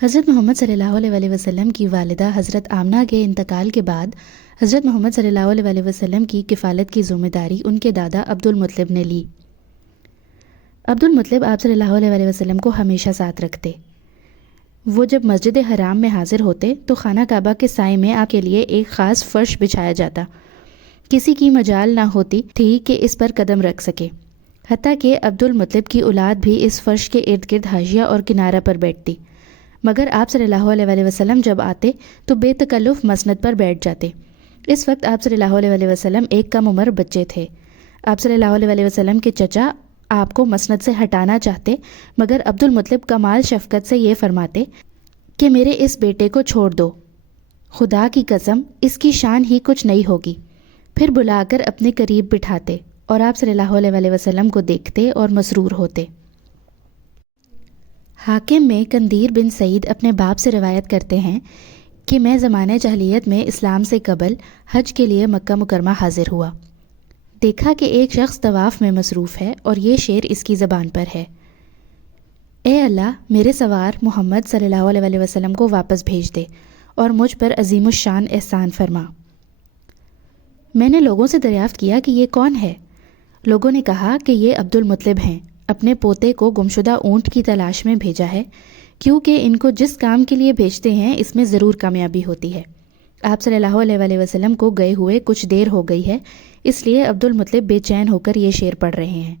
حضرت محمد صلی اللہ علیہ وسلم کی والدہ حضرت آمنہ کے انتقال کے بعد حضرت محمد صلی اللہ علیہ وسلم کی کفالت کی ذمہ داری ان کے دادا عبد المطلب نے لی۔ عبد المطلب آپ صلی اللہ علیہ وسلم کو ہمیشہ ساتھ رکھتے۔ وہ جب مسجد حرام میں حاضر ہوتے تو خانہ کعبہ کے سائے میں آپ کے لیے ایک خاص فرش بچھایا جاتا۔ کسی کی مجال نہ ہوتی تھی کہ اس پر قدم رکھ سکے، حتیٰ کہ عبد المطلب کی اولاد بھی اس فرش کے ارد گرد حاشیہ اور کنارہ پر بیٹھتی، مگر آپ صلی اللہ علیہ وسلم جب آتے تو بے تکلف مسند پر بیٹھ جاتے۔ اس وقت آپ صلی اللہ علیہ وسلم ایک کم عمر بچے تھے۔ آپ صلی اللہ علیہ وسلم کے چچا آپ کو مسند سے ہٹانا چاہتے، مگر عبد المطلب کمال شفقت سے یہ فرماتے کہ میرے اس بیٹے کو چھوڑ دو، خدا کی قسم اس کی شان ہی کچھ نہیں ہوگی۔ پھر بلا کر اپنے قریب بٹھاتے اور آپ صلی اللہ علیہ وسلم کو دیکھتے اور مسرور ہوتے۔ حاکم میں قندیر بن سعید اپنے باپ سے روایت کرتے ہیں کہ میں زمانہ جاہلیت میں اسلام سے قبل حج کے لیے مکہ مکرمہ حاضر ہوا۔ دیکھا کہ ایک شخص طواف میں مصروف ہے اور یہ شعر اس کی زبان پر ہے: اے اللہ، میرے سوار محمد صلی اللہ علیہ وسلم کو واپس بھیج دے اور مجھ پر عظیم الشان احسان فرما۔ میں نے لوگوں سے دریافت کیا کہ یہ کون ہے؟ لوگوں نے کہا کہ یہ عبد المطلب ہیں، اپنے پوتے کو گمشدہ اونٹ کی تلاش میں بھیجا ہے، کیونکہ ان کو جس کام کے لیے بھیجتے ہیں اس میں ضرور کامیابی ہوتی ہے۔ آپ صلی اللہ علیہ وسلم کو گئے ہوئے کچھ دیر ہو گئی ہے، اس لیے عبد المطلب بے چین ہو کر یہ شعر پڑھ رہے ہیں۔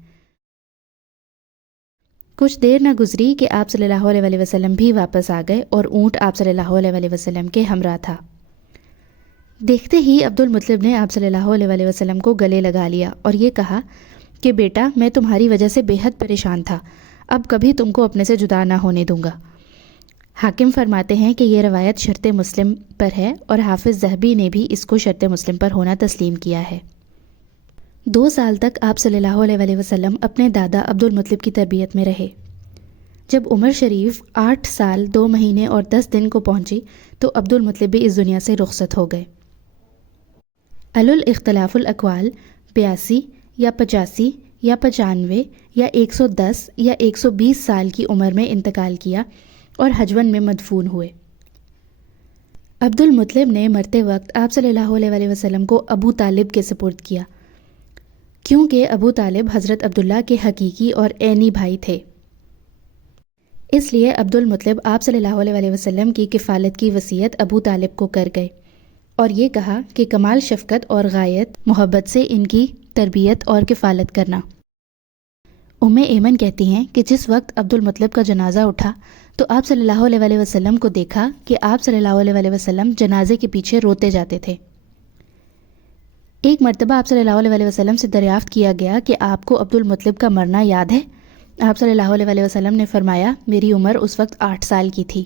کچھ دیر نہ گزری کہ آپ صلی اللہ علیہ وسلم بھی واپس آ گئے اور اونٹ آپ صلی اللہ علیہ وسلم کے ہمراہ تھا۔ دیکھتے ہی عبد المطلب نے آپ صلی اللہ علیہ وسلم کو گلے لگا لیا اور یہ کہا کہ بیٹا، میں تمہاری وجہ سے بے حد پریشان تھا، اب کبھی تم کو اپنے سے جدا نہ ہونے دوں گا۔ حاکم فرماتے ہیں کہ یہ روایت شرط مسلم پر ہے اور حافظ ذہبی نے بھی اس کو شرط مسلم پر ہونا تسلیم کیا ہے۔ 2 سال تک آپ صلی اللہ علیہ وسلم اپنے دادا عبد المطلب کی تربیت میں رہے۔ جب عمر شریف 8 سال 2 مہینے اور 10 دن کو پہنچی تو عبد المطلب بھی اس دنیا سے رخصت ہو گئے۔ الاختلاف الاقوال 82 یا 85 یا 95 یا 110 یا 120 سال کی عمر میں انتقال کیا اور حجون میں مدفون ہوئے۔ عبد المطلب نے مرتے وقت آپ صلی اللہ علیہ وسلم کو ابو طالب کے سپرد کیا، کیونکہ ابو طالب حضرت عبداللہ کے حقیقی اور عینی بھائی تھے۔ اس لیے عبد المطلب آپ صلی اللہ علیہ وسلم کی کفالت کی وصیت ابو طالب کو کر گئے اور یہ کہا کہ کمال شفقت اور غایت محبت سے ان کی تربیت اور کفالت کرنا۔ ایمن کہتی ہیں کہ جس وقت عبد المطلب کا جنازہ اٹھا تو آپ صلی اللہ علیہ وسلم کو دیکھا کہ آپ صلی اللہ علیہ وسلم جنازے کے پیچھے روتے جاتے تھے۔ ایک مرتبہ آپ صلی اللہ علیہ وسلم سے دریافت کیا گیا کہ آپ کو عبد المطلب کا مرنا یاد ہے؟ آپ صلی اللہ علیہ وسلم نے فرمایا، میری عمر اس وقت 8 سال کی تھی۔